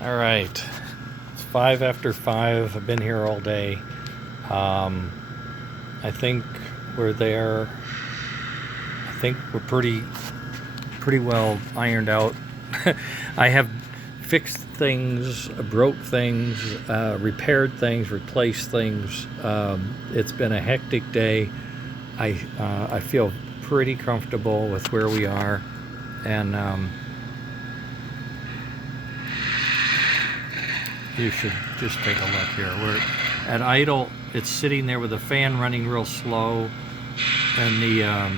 All right, it's 5 after 5. I've been here all day. I think we're there. I think we're pretty well ironed out. I have fixed things, broke things, repaired things, replaced things. It's been a hectic day. I feel pretty comfortable with where we are, and you should just take a look here. We're at idle. It's sitting there with the fan running real slow, and the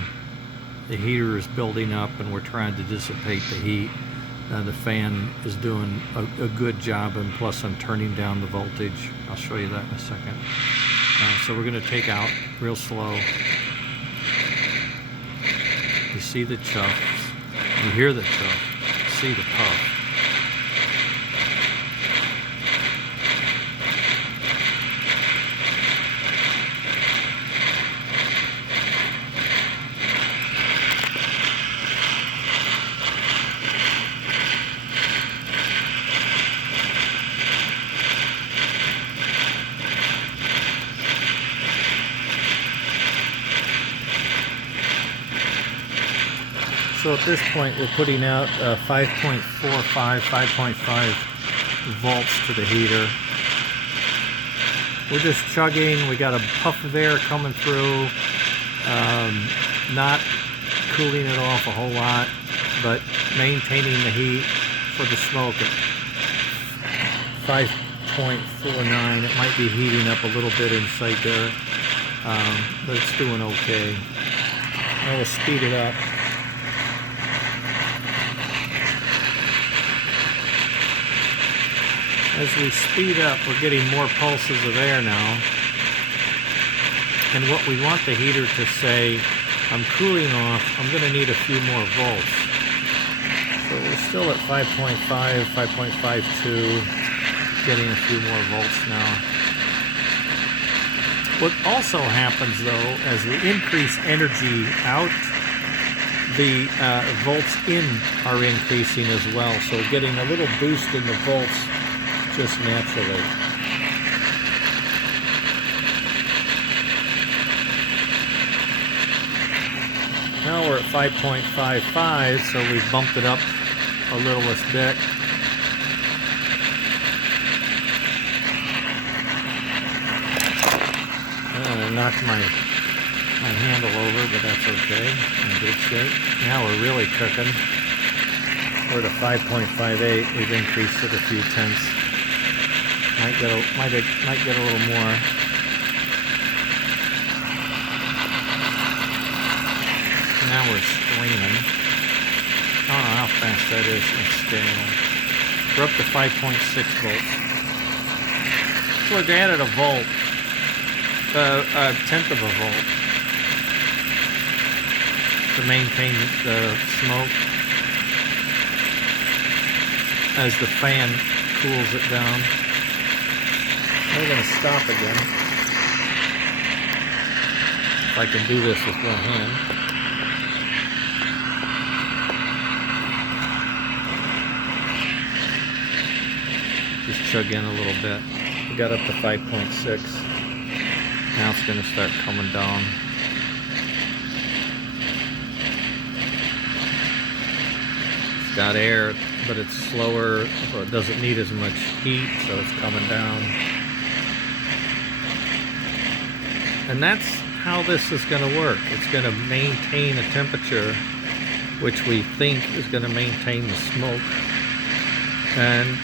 heater is building up, and we're trying to dissipate the heat. The fan is doing a good job, and plus I'm turning down the voltage. I'll show you that in a second. So we're going to take out real slow. You see the chuffs, you hear the chuff, you see the puff. So at this point, we're putting out 5.5 volts to the heater. We're just chugging. We got a puff of air coming through, not cooling it off a whole lot, but maintaining the heat for the smoke at 5.49. It might be heating up a little bit inside there, but it's doing okay. I will speed it up. As we speed up, we're getting more pulses of air now. And what we want the heater to say, I'm cooling off, I'm going to need a few more volts. So we're still at 5.5, 5.52, getting a few more volts now. What also happens though, as we increase energy out, the volts in are increasing as well. So we're getting a little boost in the volts just naturally. Now we're at 5.55, so we've bumped it up a little bit. I knocked my handle over, but that's okay. In good shape. Now we're really cooking. We're at 5.58. We've increased it a few tenths. Might get a little more. Now we're screaming. I don't know how fast that is in scale. We're up to 5.6 volts. So we've added a volt, a tenth of a volt, to maintain the smoke as the fan cools it down. We're going to stop again. If I can do this with one hand. Just chug in a little bit. We got up to 5.6. Now it's going to start coming down. It's got air, but it's slower, so it doesn't need as much heat, so it's coming down. And that's how this is going to work. It's going to maintain a temperature which we think is going to maintain the smoke and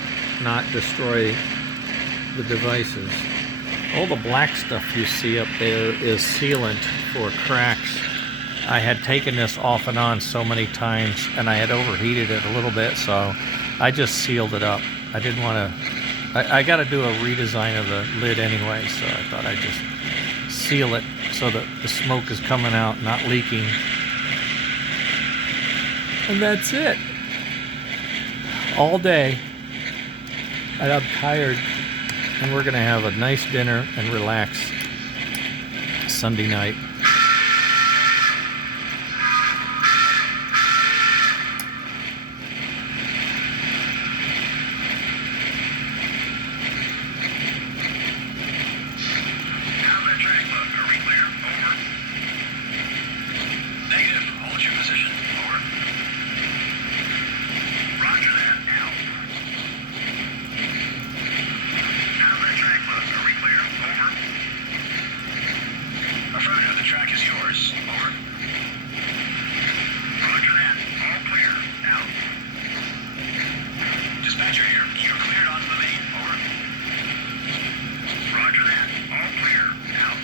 not destroy the devices. All the black stuff you see up there is sealant for cracks. I had taken this off and on so many times, and I had overheated it a little bit, so I just sealed it up. I didn't want to... I got to do a redesign of the lid anyway, so I thought I'd just seal it so that the smoke is coming out, not leaking. And that's it. All day. And I'm tired, and we're going to have a nice dinner and relax Sunday night. Engineer, you're cleared onto the main. Over. Roger that. All clear. Out.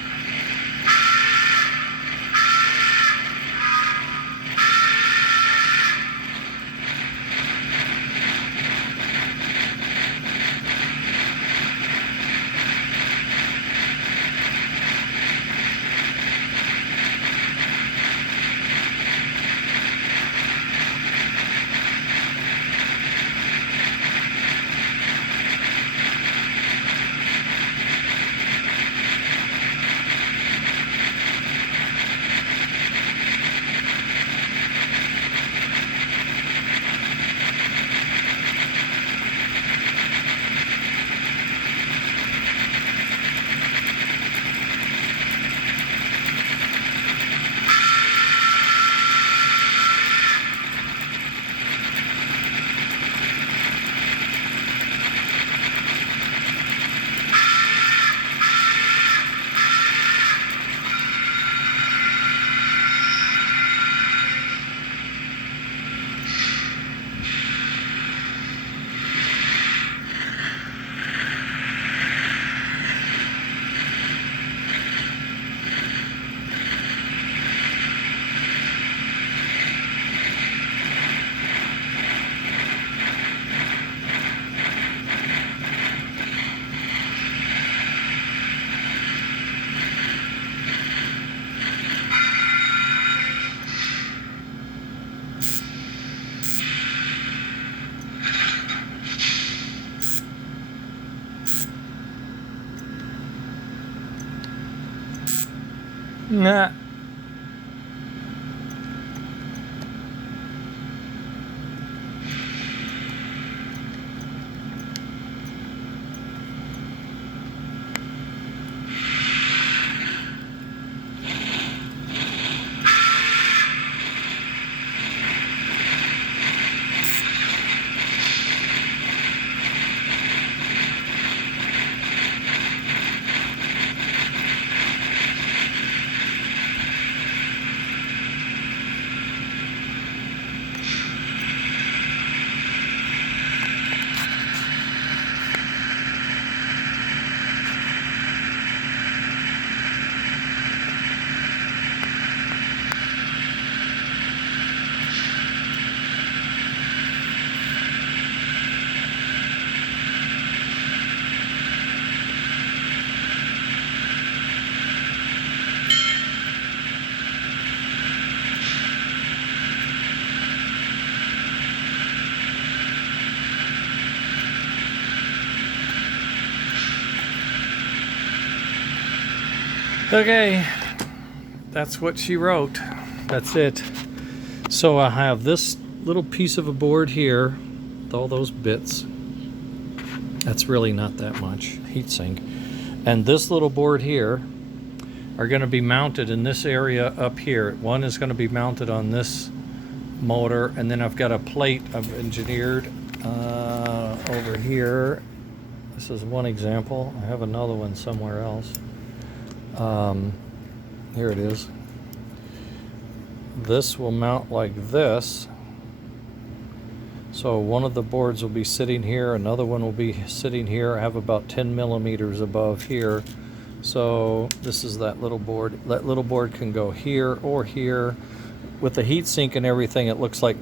Nah. Okay, that's what she wrote. That's it. So I have this little piece of a board here with all those bits. That's really not that much heatsink. And this little board here are going to be mounted in this area up here. One is going to be mounted on this motor, and then I've got a plate I've engineered over here. This is one example. I have another one somewhere else. Here it is. This will mount like this. So one of the boards will be sitting here, another one will be sitting here. I have about 10 millimeters above here. So this is that little board. That little board can go here or here. With the heat sink and everything, it looks like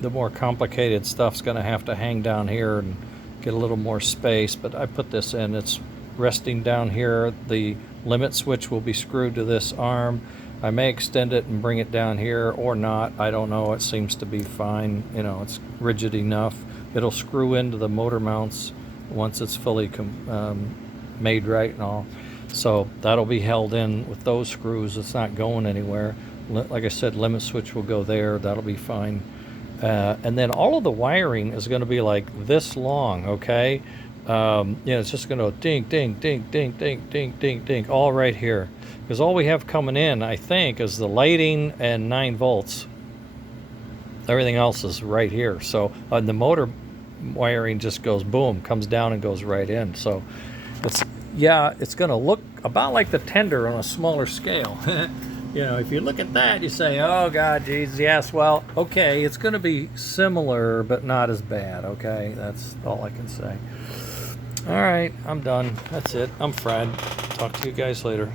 the more complicated stuff's going to have to hang down here and get a little more space, but I put this in. It's resting down here. The limit switch will be screwed to this arm. I may extend it and bring it down here or not. I don't know. It seems to be fine. You know, it's rigid enough. It'll screw into the motor mounts once it's fully made right and all. So that'll be held in with those screws. It's not going anywhere. Like I said, limit switch will go there. That'll be fine. And then all of the wiring is going to be like this long, okay? It's just going to ding, ding, ding, ding, ding, ding, ding, ding, all right here. Because all we have coming in, I think, is the lighting and 9 volts. Everything else is right here. So the motor wiring just goes boom, comes down and goes right in. So it's going to look about like the tender on a smaller scale. You know, if you look at that, you say, oh, God, geez, yes, well, okay, it's going to be similar, but not as bad, okay? That's all I can say. All right, I'm done. That's it. I'm Fred. Talk to you guys later.